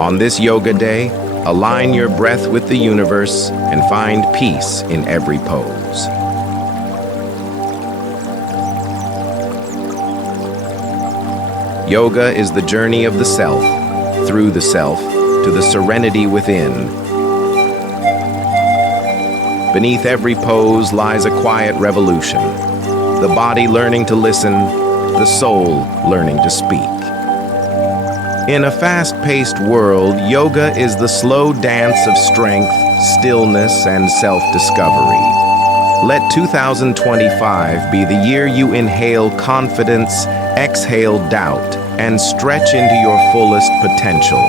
On this yoga day, align your breath with the universe and find peace in every pose. Yoga is the journey of the self, through the self, to the serenity within. Beneath every pose lies a quiet revolution, the body learning to listen, the soul learning to speak. In a fast-paced world, yoga is the slow dance of strength, stillness, and self-discovery. Let 2025 be the year you inhale confidence, exhale doubt, and stretch into your fullest potential.